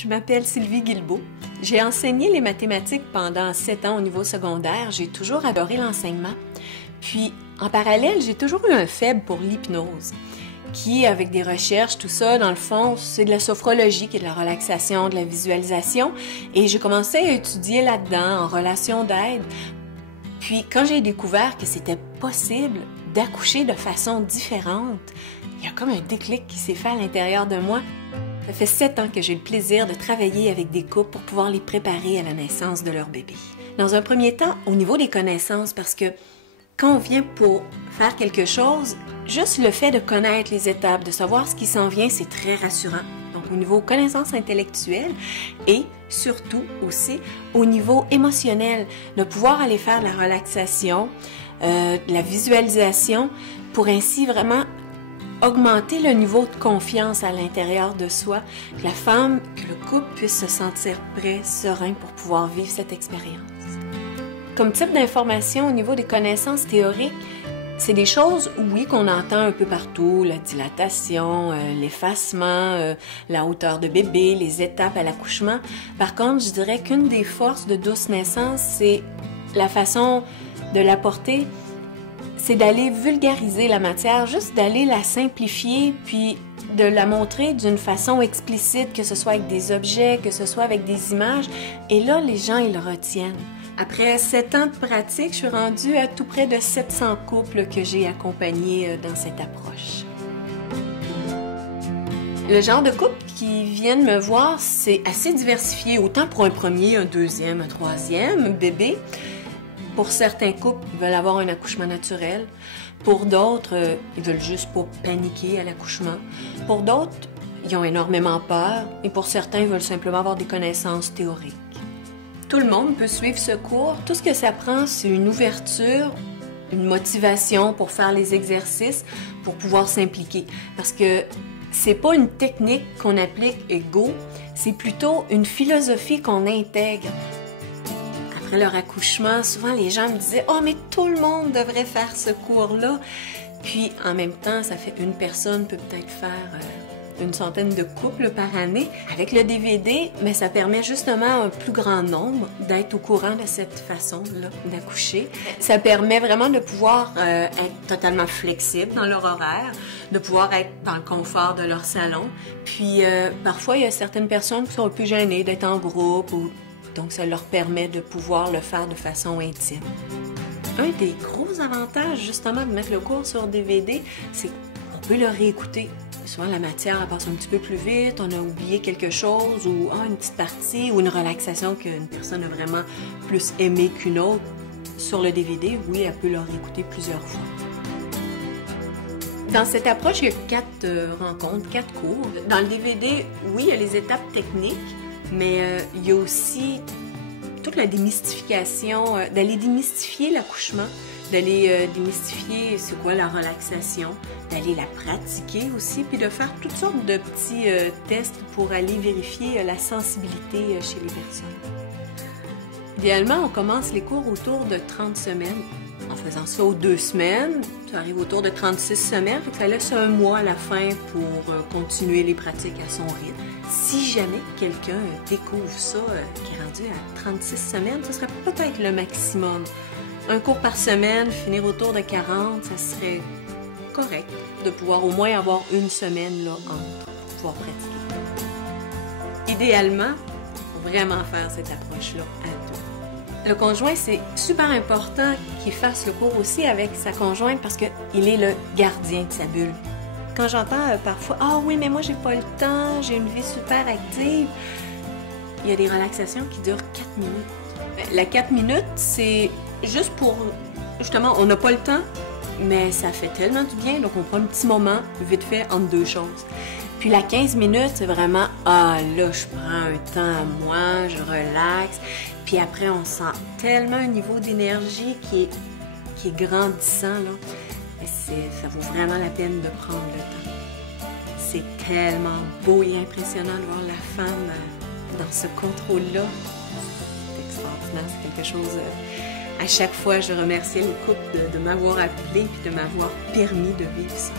Je m'appelle Sylvie Guilbeault. J'ai enseigné les mathématiques pendant 7 ans au niveau secondaire. J'ai toujours adoré l'enseignement. Puis, en parallèle, j'ai toujours eu un faible pour l'hypnose, qui, avec des recherches, tout ça, dans le fond, c'est de la sophrologie, qui est de la relaxation, de la visualisation. Et j'ai commencé à étudier là-dedans, en relation d'aide. Puis, quand j'ai découvert que c'était possible d'accoucher de façon différente, il y a comme un déclic qui s'est fait à l'intérieur de moi. Ça fait 7 ans que j'ai le plaisir de travailler avec des couples pour pouvoir les préparer à la naissance de leur bébé. Dans un premier temps, au niveau des connaissances, parce que quand on vient pour faire quelque chose, juste le fait de connaître les étapes, de savoir ce qui s'en vient, c'est très rassurant. Donc au niveau connaissances intellectuelles et surtout aussi au niveau émotionnel, de pouvoir aller faire de la relaxation, de la visualisation, pour ainsi vraiment augmenter le niveau de confiance à l'intérieur de soi, que la femme, que le couple puisse se sentir prêt, serein pour pouvoir vivre cette expérience. Comme type d'information au niveau des connaissances théoriques, c'est des choses, oui, qu'on entend un peu partout, la dilatation, l'effacement, la hauteur de bébé, les étapes à l'accouchement. Par contre, je dirais qu'une des forces de Douce Naissance, c'est la façon de l'apporter, c'est d'aller vulgariser la matière, juste d'aller la simplifier, puis de la montrer d'une façon explicite, que ce soit avec des objets, que ce soit avec des images. Et là, les gens, ils le retiennent. Après 7 ans de pratique, je suis rendue à tout près de 700 couples que j'ai accompagnés dans cette approche. Le genre de couple qui viennent me voir, c'est assez diversifié, autant pour un premier, un deuxième, un troisième bébé. Pour certains couples, ils veulent avoir un accouchement naturel. Pour d'autres, ils veulent juste pas paniquer à l'accouchement. Pour d'autres, ils ont énormément peur. Et pour certains, ils veulent simplement avoir des connaissances théoriques. Tout le monde peut suivre ce cours. Tout ce que ça prend, c'est une ouverture, une motivation pour faire les exercices, pour pouvoir s'impliquer. Parce que c'est pas une technique qu'on applique et go, c'est plutôt une philosophie qu'on intègre. Après leur accouchement, souvent les gens me disaient « Oh, mais tout le monde devrait faire ce cours-là! » Puis, en même temps, ça fait une personne peut peut-être faire une centaine de couples par année. Avec le DVD, mais ça permet justement à un plus grand nombre d'être au courant de cette façon-là d'accoucher. Ça permet vraiment de pouvoir être totalement flexible dans leur horaire, de pouvoir être dans le confort de leur salon. Puis, parfois, il y a certaines personnes qui sont un peu gênées d'être en groupe ou donc, ça leur permet de pouvoir le faire de façon intime. Un des gros avantages, justement, de mettre le cours sur DVD, c'est qu'on peut le réécouter. Souvent, la matière elle passe un petit peu plus vite, on a oublié quelque chose, ou une petite partie, ou une relaxation qu'une personne a vraiment plus aimé qu'une autre. Sur le DVD, oui, elle peut le réécouter plusieurs fois. Dans cette approche, il y a 4 rencontres, 4 cours. Dans le DVD, oui, il y a les étapes techniques, mais il y a aussi toute la démystification, d'aller démystifier l'accouchement, d'aller démystifier c'est quoi la relaxation, d'aller la pratiquer aussi, puis de faire toutes sortes de petits tests pour aller vérifier la sensibilité chez les personnes. Idéalement, on commence les cours autour de 30 semaines. En faisant ça aux 2 semaines, ça arrive autour de 36 semaines, fait que ça laisse un mois à la fin pour continuer les pratiques à son rythme. Si jamais quelqu'un découvre ça, qui est rendu à 36 semaines, ce serait peut-être le maximum. Un cours par semaine, finir autour de 40, ça serait correct de pouvoir au moins avoir une semaine là, entre pour pouvoir pratiquer. Idéalement, il faut vraiment faire cette approche-là à 2. Le conjoint, c'est super important qu'il fasse le cours aussi avec sa conjointe parce qu'il est le gardien de sa bulle. Quand j'entends parfois « Ah oui, mais moi j'ai pas le temps, j'ai une vie super active », il y a des relaxations qui durent 4 minutes. La 4 minutes, c'est juste pour, justement, on n'a pas le temps, mais ça fait tellement du bien, donc on prend un petit moment, vite fait, entre 2 choses. Puis la 15 minutes, c'est vraiment « Ah là, je prends un temps à moi, je relaxe ». Puis après, on sent tellement un niveau d'énergie qui est grandissant, là. Et ça vaut vraiment la peine de prendre le temps. C'est tellement beau et impressionnant de voir la femme dans ce contrôle-là. C'est extraordinaire, c'est quelque chose... À chaque fois, je remercie le couple de m'avoir appelé et de m'avoir permis de vivre ça.